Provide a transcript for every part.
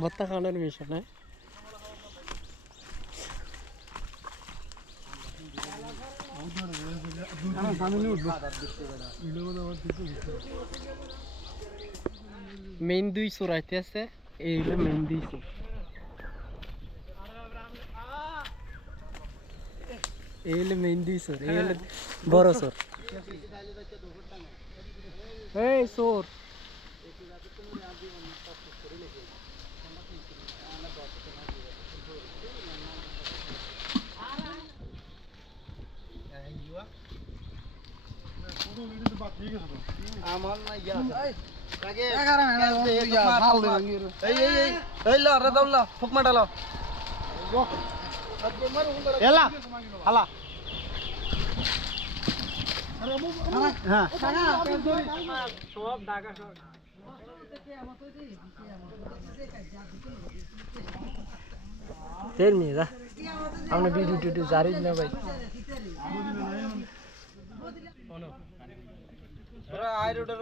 ভত্তা খাওয়ানোর মিশন হ্যাঁ? মেইন দুই চোর আইতে আছে, এই হলো মেইন দুই চোর। এই হলো মেইন দুই চোর, এই হলো বড় চোর। এই চোর। আমার না ইয়া আগে এই এই এই এই লা রে দাও লা ফুক মাটা লা। এলা হালা। হ্যাঁ সব ঢাকা সব তেল নিয়ে যা। আমরা ভিডিও টিডিও জারি না ভাই। ওরা আইরোডের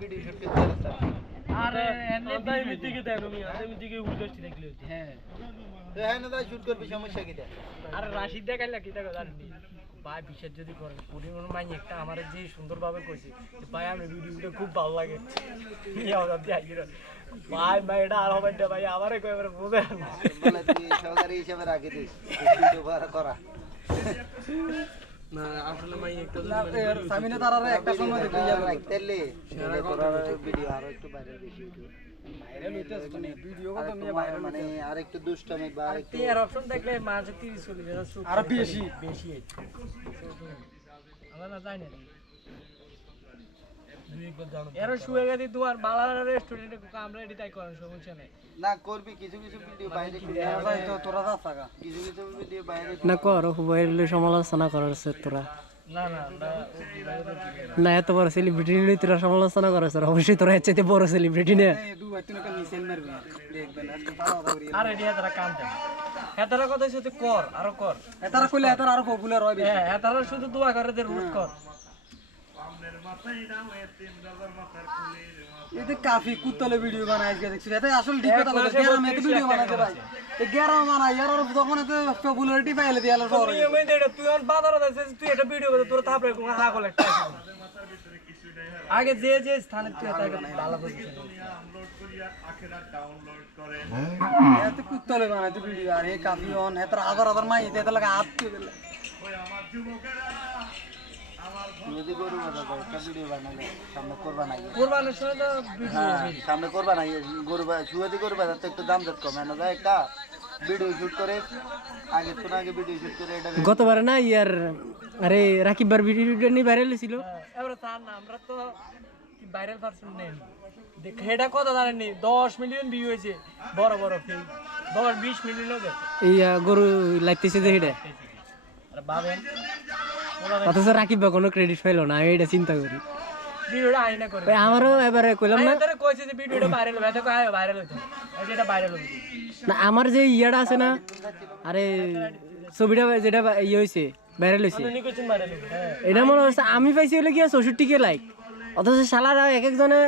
ভিডিও শুট করতে আরে আমি দিকে দেন আমি আমি দিকে উঠেছি দেখলে হ্যাঁ। হ্যাঁ না শুট করবি সমস্যা কি দেখ। আরে রাশিদ দেখাইলা কি দেখো জানি। ভাই বিশ্বাস যদি করেন পরিমাণ মাই একটা আমার যে সুন্দরভাবে কইছে যে ভাই আমি ভিডিওটা খুব ভালো লাগে। ভাই ভাই এটা আর হবে ভাই আমারে কই এবারে বুঝে না। মানে তুই রাখি দিস ভিডিও করা না আসলে মাই একটা সামিনে তারারে একটা সময় দিতে যাবে রাখতেলে ভিডিও আরও একটু ভাইরাল বেশি মানে আর একটু দুষ্টামি বা একটু টিয়ার অপশন দেখলে মাঝে 30 চল্লিশ হাজার সুখ আরও বেশি। বেশি আমরা না। জানি না এর শুয়ে গেছি তোমার বালার রেস্টুরেন্টে আমরা এটি তাই করেন সমস্যা নেই। না করবি কিছু কিছু ভিডিও বাইরে তো তোরা যা কিছু কিছু ভিডিও বাইরে না কর সমালোচনা করার তোরা। না না না এত বড় সেলিব্রিটি নিয়ে তোরা সমালোচনা করার অবশ্যই তোরা এর চাইতে বড় সেলিব্রিটি নে আরে এটা তারা কাম দেয় হেতারা কথা কর আরও কর। এতারা কইলে এতারা আরও পপুলার হয় হ্যাঁ হেতারা শুধু দোয়া করে যে রুট কর। এতে কাফি কুত্তলে ভিডিও বানাই আজকে দেখছি। এটা আসলে ঠিক কথা গ্যারাম এতে ভিডিও বানাইতে ভাই এই গ্যারাম বানাই আর আর তখন এতে পপুলারিটি পাইলে দিয়ালে শহরে। তুই আমি এটা তুই বাজারে যাচ্ছিস তুই এটা ভিডিও করে তোর থাপড়ে কোন হাগল একটা আগে যে যে স্থানে তুই ভালো পজিশন এতে কুত্তলে বানাইতে ভিডিও আর এই কাফি অন এতারা হাজার হাজার মাই এতে লাগা হাত দিয়ে দিলে যদি গরু বাজা যায় একটা ভিডিও বানালে সামনে করবা নাই কোরবানির সময় তো সামনে করবা নাই গরু শুয়াদি গরু বাজার তো একটু দাম জাত কমে না যায় একটা ভিডিও শুট করে আগে তো আগে ভিডিও শুট করে এটা গতবারে না ইয়ার আরে রাকিববার ভিডিওটা নিয়ে ভাইরাল ছিল এবারে তার না আমরা তো ভাইরাল পারসন নেই। দেখ এটা কত জানেননি দশ মিলিয়ন ভিউ হয়েছে বড় বড় ফিল্ম দশ বিশ মিলিয়ন হবে ইয়া গরু লাগতেছে যে এটা। আরে ভাবেন। অথচ রাকিব বা কোনো ক্রেডিট পাইলো না আমি এটা চিন্তা করি। আমারও এবারে কইলাম না। না আমার যে ইয়াটা আছে না আরে ছবিটা যেটা ইয়ে হয়েছে ভাইরাল হয়েছে এটা মনে হচ্ছে আমি পাইছি হলে কি চৌষট্টি কে লাইক অথচ সালারা এক একজনে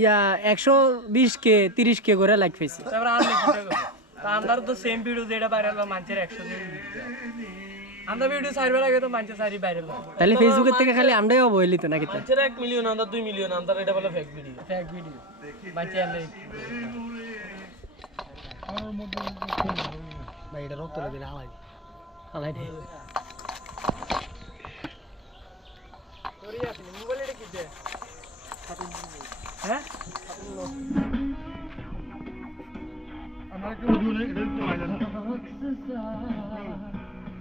ইয়া একশো বিশ কে তিরিশ কে করে লাইক পাইছে। আমরা তো সেম ভিডিও যেটা ভাইরাল মানুষের একশো আমরা ভিডিও সাইবার আগে তো মানুষের সারি ভাইরাল তাহলে ফেসবুকের থেকে খালি আমরাই অবহেলিত নাকি মানুষের এক মিলিয়ন আমরা দুই মিলিয়ন আমরা এটা বলে ফেক ভিডিও ফেক ভিডিও বাচ্চা ভাই এটা রক্ত দিলে হালাই। হালাই দে। হ্যাঁ? এটা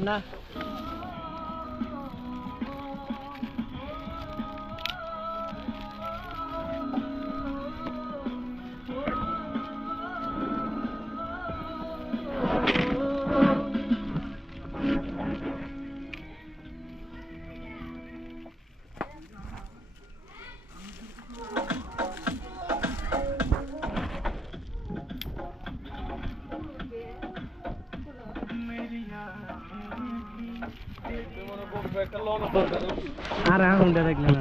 না আর আঙুলটা দেখলে না।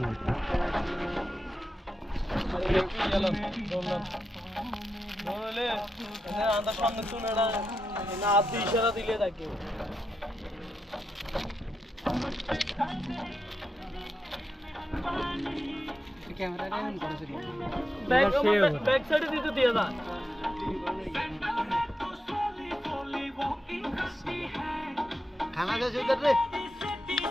ব্যাক সাইডে দিতে দিয়ে দা খানা দে রে।